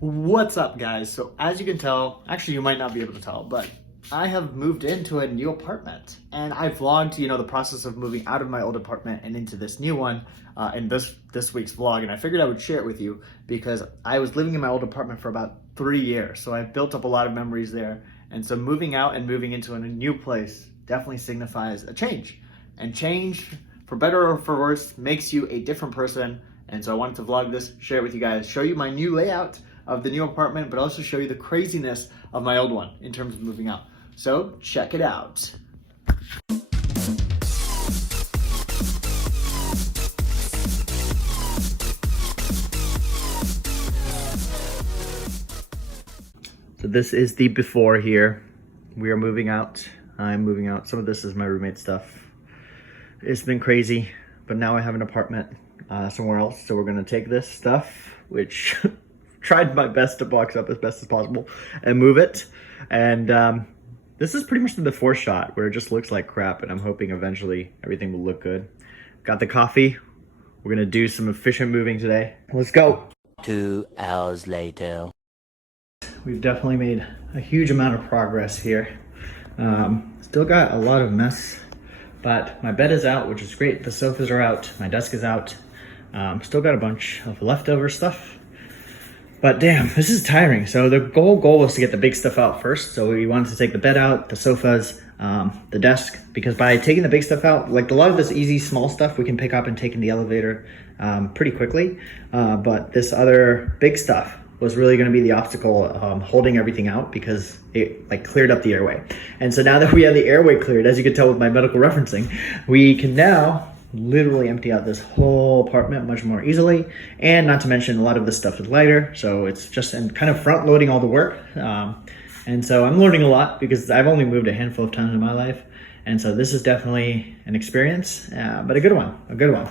What's up, guys? So as you can tell, actually you might not be able to tell, but I have moved into a new apartment, and I vlogged, the process of moving out of my old apartment and into this new one in this week's vlog, and I figured I would share it with you because I was living in my old apartment for about 3 years, so I've built up a lot of memories there, and so moving out and moving into a new place definitely signifies a change, and change, for better or for worse, makes you a different person. And so I wanted to vlog this, share it with you guys, show you my new layout of the new apartment, but also show you the craziness of my old one in terms of moving out. So check it out. So this is the before here. We are moving out. I'm moving out. Some of this is my roommate stuff. It's been crazy, but now I have an apartment somewhere else. So we're gonna take this stuff, which tried my best to box up as best as possible, and move it. And this is pretty much the before shot where it just looks like crap, and I'm hoping eventually everything will look good. Got the coffee. We're gonna do some efficient moving today. Let's go. 2 hours later. We've definitely made a huge amount of progress here. Still got a lot of mess, but my bed is out, which is great. The sofas are out, my desk is out. Still got a bunch of leftover stuff, but damn, this is tiring. So the goal was to get the big stuff out first. So we wanted to take the bed out, the sofas, the desk, because by taking the big stuff out, like a lot of this easy small stuff we can pick up and take in the elevator pretty quickly. But this other big stuff was really going to be the obstacle, holding everything out, because it like cleared up the airway. And so now that we have the airway cleared, as you can tell with my medical referencing, we can now literally empty out this whole apartment much more easily. And not to mention, a lot of this stuff is lighter, so it's just kind of front loading all the work. And so I'm learning a lot because I've only moved a handful of times in my life. And so this is definitely an experience, but a good one,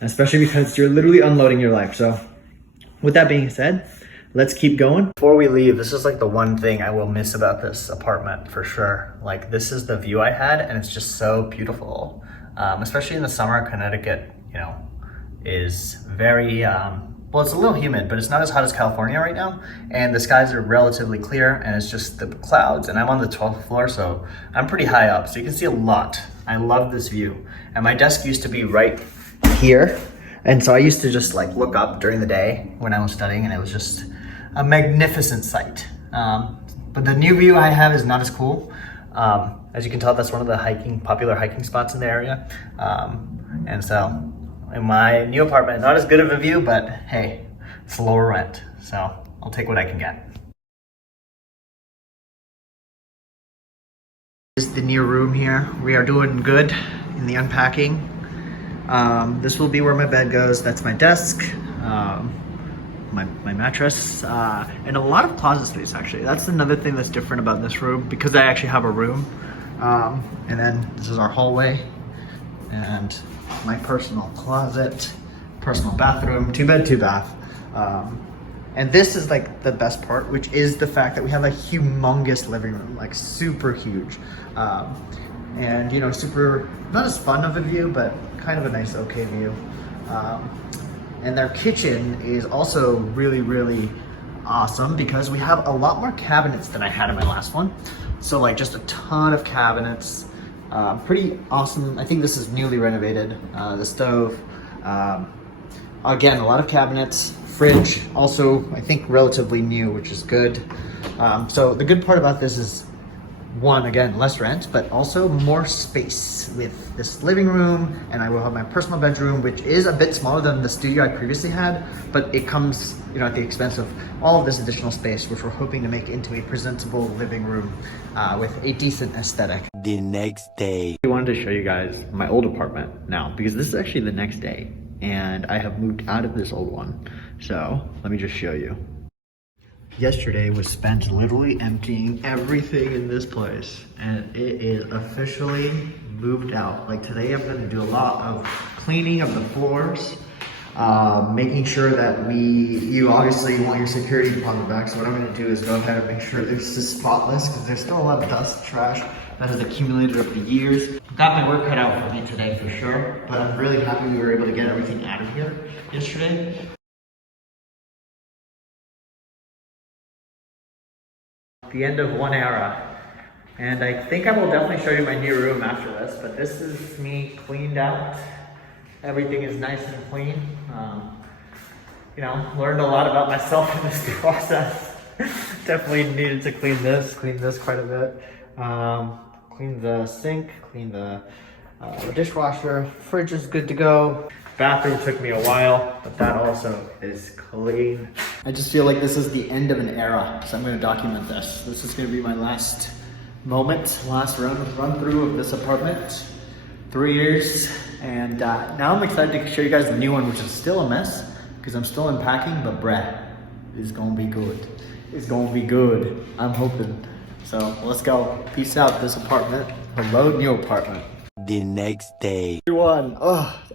especially because you're literally unloading your life. So with that being said, let's keep going. Before we leave, this is like the one thing I will miss about this apartment for sure. Like, this is the view I had, and it's just so beautiful. Especially in the summer. Connecticut, is very, well, it's a little humid, but it's not as hot as California right now. And the skies are relatively clear, and it's just the clouds. And I'm on the 12th floor, so I'm pretty high up, so you can see a lot. I love this view. And my desk used to be right here. And so I used to just like look up during the day when I was studying, and it was just a magnificent sight. But the new view I have is not as cool. As you can tell, that's one of the popular hiking spots in the area. And so in my new apartment, not as good of a view, but hey, it's lower rent. So I'll take what I can get. This is the new room here. We are doing good in the unpacking. This will be where my bed goes. That's my desk, my mattress, and a lot of closet space, actually. That's another thing that's different about this room, because I actually have a room. And then this is our hallway, and my personal closet, personal bathroom, 2 bed, 2 bath. And this is like the best part, which is the fact that we have a humongous living room, like super huge. And super, not as fun of a view, but kind of a nice, okay view. And their kitchen is also really, really awesome because we have a lot more cabinets than I had in my last one. So like just a ton of cabinets, pretty awesome. I think this is newly renovated, the stove. Again, a lot of cabinets, fridge, also I think relatively new, which is good. So the good part about this is, one, again, less rent, but also more space with this living room, and I will have my personal bedroom, which is a bit smaller than the studio I previously had, but it comes, at the expense of all of this additional space, which we're hoping to make into a presentable living room with a decent aesthetic. The next day. I wanted to show you guys my old apartment now, because this is actually the next day, and I have moved out of this old one. So let me just show you. Yesterday was spent literally emptying everything in this place, and it is officially moved out. Like today, I'm going to do a lot of cleaning of the floors, making sure that you obviously want your security deposit back. So what I'm going to do is go ahead and make sure this is spotless, because there's still a lot of dust, trash that has accumulated over the years. Got my work cut out for me today for sure, but I'm really happy we were able to get everything out of here yesterday. the end of one era. And I think I will definitely show you my new room after this, but this is me cleaned out. Everything is nice and clean. You know, learned a lot about myself in this process. Definitely needed to clean this quite a bit. Clean the sink, clean the dishwasher. Fridge is good to go. Bathroom took me a while, but that also is clean. I just feel like this is the end of an era, so I'm going to document this. This is going to be my last moment, last run through of this apartment. 3 years, and now I'm excited to show you guys the new one, which is still a mess because I'm still unpacking, but bruh, it's gonna be good. It's gonna be good, I'm hoping. So let's go. Peace out this apartment, hello new apartment. The next day. Everyone,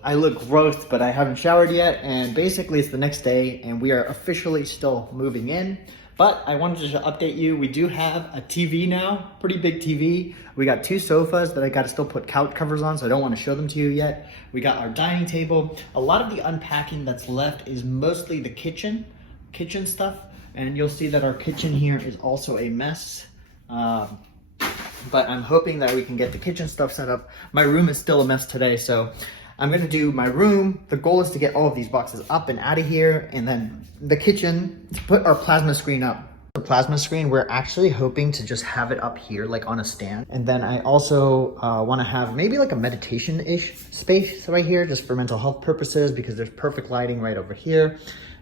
I look gross, but I haven't showered yet, and basically it's the next day, and we are officially still moving in. But I wanted to update you, we do have a TV now, pretty big TV. We got 2 sofas that I gotta still put couch covers on, so I don't wanna show them to you yet. We got our dining table. A lot of the unpacking that's left is mostly the kitchen stuff. And you'll see that our kitchen here is also a mess. But I'm hoping that we can get the kitchen stuff set up. My room is still a mess today, so I'm gonna do my room. The goal is to get all of these boxes up and out of here, and then the kitchen, to put our plasma screen up. The plasma screen, we're actually hoping to just have it up here, like on a stand. And then I also wanna have maybe like a meditation-ish space right here, just for mental health purposes, because there's perfect lighting right over here.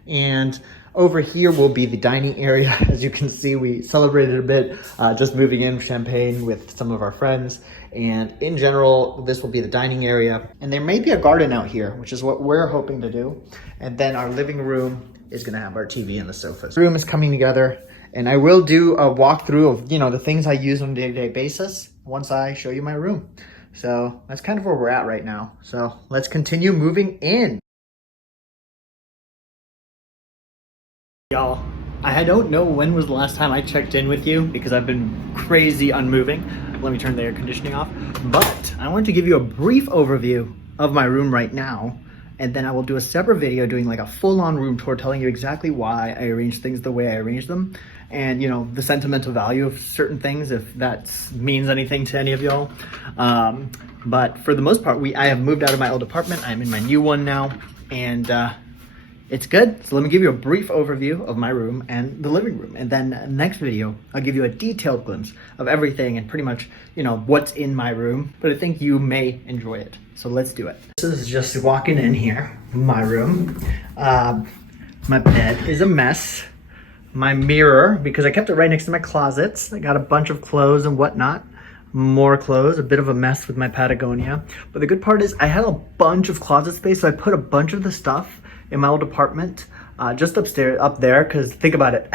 And over here will be the dining area. As you can see, we celebrated a bit, just moving in champagne with some of our friends. And in general, this will be the dining area. And there may be a garden out here, which is what we're hoping to do. And then our living room is gonna have our TV and the sofas. The room is coming together, and I will do a walkthrough of, you know, the things I use on a day-to-day basis once I show you my room. So that's kind of where we're at right now. So let's continue moving in. Y'all, I don't know when was the last time I checked in with you because I've been crazy unmoving. Let me turn the air conditioning off. But I wanted to give you a brief overview of my room right now, and then I will do a separate video doing like a full-on room tour telling you exactly why I arrange things the way I arrange them, and you know, the sentimental value of certain things, if that means anything to any of y'all. But for the most part, I have moved out of my old apartment. I'm in my new one now, and it's good. So let me give you a brief overview of my room and the living room. And then next video, I'll give you a detailed glimpse of everything and pretty much, you know, what's in my room. But I think you may enjoy it. So let's do it. This is just walking in here, my room. My bed is a mess. My mirror, because I kept it right next to my closets. I got a bunch of clothes and whatnot. More clothes, a bit of a mess with my Patagonia. But the good part is I had a bunch of closet space, so I put a bunch of the stuff in my old apartment, just upstairs, up there, because think about it.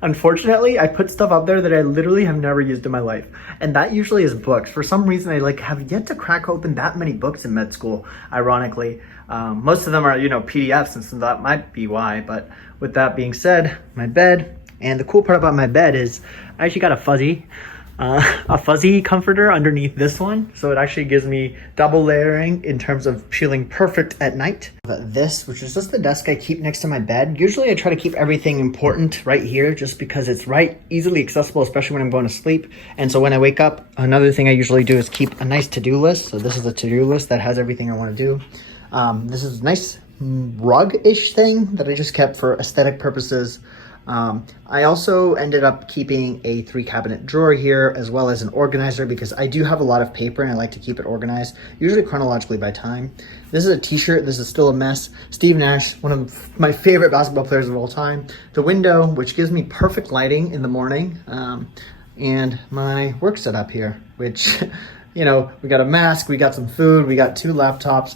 Unfortunately, I put stuff up there that I literally have never used in my life. And that usually is books. For some reason, I have yet to crack open that many books in med school, ironically. Most of them are, you know, PDFs, and so that might be why. But with that being said, my bed, and the cool part about my bed is I actually got a fuzzy comforter underneath this one, so it actually gives me double layering in terms of feeling perfect at night. This, which is just the desk I keep next to my bed. Usually I try to keep everything important right here just because it's right easily accessible, especially when I'm going to sleep. And so when I wake up, another thing I usually do is keep a nice to-do list. So this is a to-do list that has everything I want to do. This is a nice rug-ish thing that I just kept for aesthetic purposes. I also ended up keeping a 3-cabinet drawer here, as well as an organizer, because I do have a lot of paper and I like to keep it organized, usually chronologically by time. This is a t-shirt. This is still a mess. Steve Nash, one of my favorite basketball players of all time. The window, which gives me perfect lighting in the morning, and my work setup here, which, you know, we got a mask, we got some food, we got 2 laptops,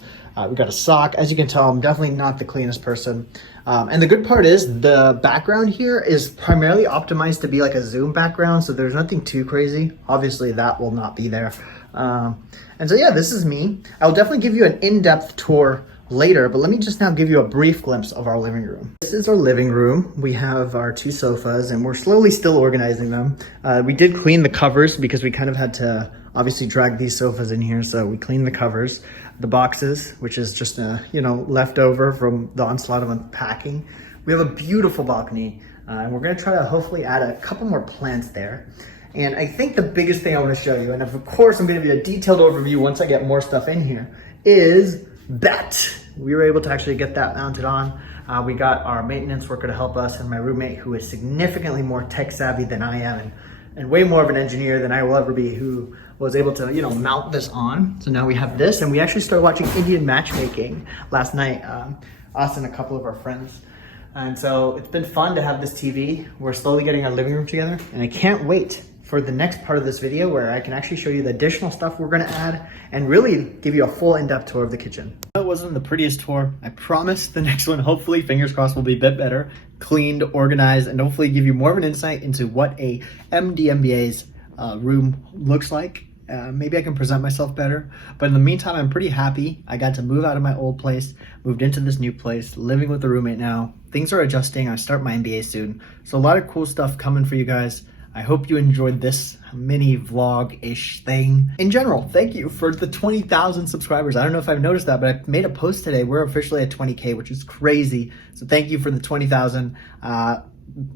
we got a sock. As you can tell, I'm definitely not the cleanest person. And the good part is the background here is primarily optimized to be like a Zoom background, so there's nothing too crazy. Obviously that will not be there. And so yeah, this is me. I'll definitely give you an in-depth tour later, but let me just now give you a brief glimpse of our living room. This is our living room. We have our 2 sofas, and we're slowly still organizing them. We did clean the covers because we kind of had to obviously drag these sofas in here, so we cleaned the covers. The boxes, which is just you know, leftover from the onslaught of unpacking. We have a beautiful balcony. And we're gonna try to hopefully add a couple more plants there. And I think the biggest thing I wanna show you, and of course I'm gonna give you a detailed overview once I get more stuff in here, is Bet. We were able to actually get that mounted on. We got our maintenance worker to help us, and my roommate, who is significantly more tech savvy than I am, and way more of an engineer than I will ever be, who was able to, mount this on. So now we have this, and we actually started watching Indian matchmaking last night, us and a couple of our friends. And so it's been fun to have this TV. We're slowly getting our living room together, and I can't wait for the next part of this video where I can actually show you the additional stuff we're gonna add and really give you a full in-depth tour of the kitchen. It wasn't the prettiest tour. I promise the next one, hopefully, fingers crossed, will be a bit better, cleaned, organized, and hopefully give you more of an insight into what a MD-MBA's room looks like. Maybe I can present myself better, but in the meantime, I'm pretty happy. I got to move out of my old place, moved into this new place, living with a roommate now. Things are adjusting. I start my MBA soon. So a lot of cool stuff coming for you guys. I hope you enjoyed this mini vlog-ish thing. In general, thank you for the 20,000 subscribers. I don't know if I've noticed that, but I made a post today. We're officially at 20K, which is crazy. So thank you for the 20,000.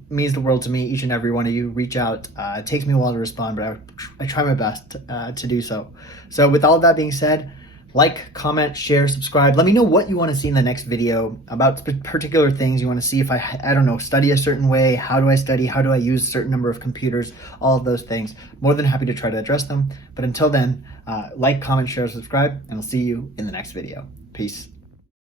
Means the world to me. Each and every one of you reach out. It takes me a while to respond, but I try my best to do so. So with all of that being said, like, comment, share, subscribe. Let me know what you want to see in the next video about particular things you want to see. If I don't know, study a certain way, how do I study, how do I use a certain number of computers, all of those things. More than happy to try to address them. But until then, like, comment, share, subscribe, and I'll see you in the next video. Peace.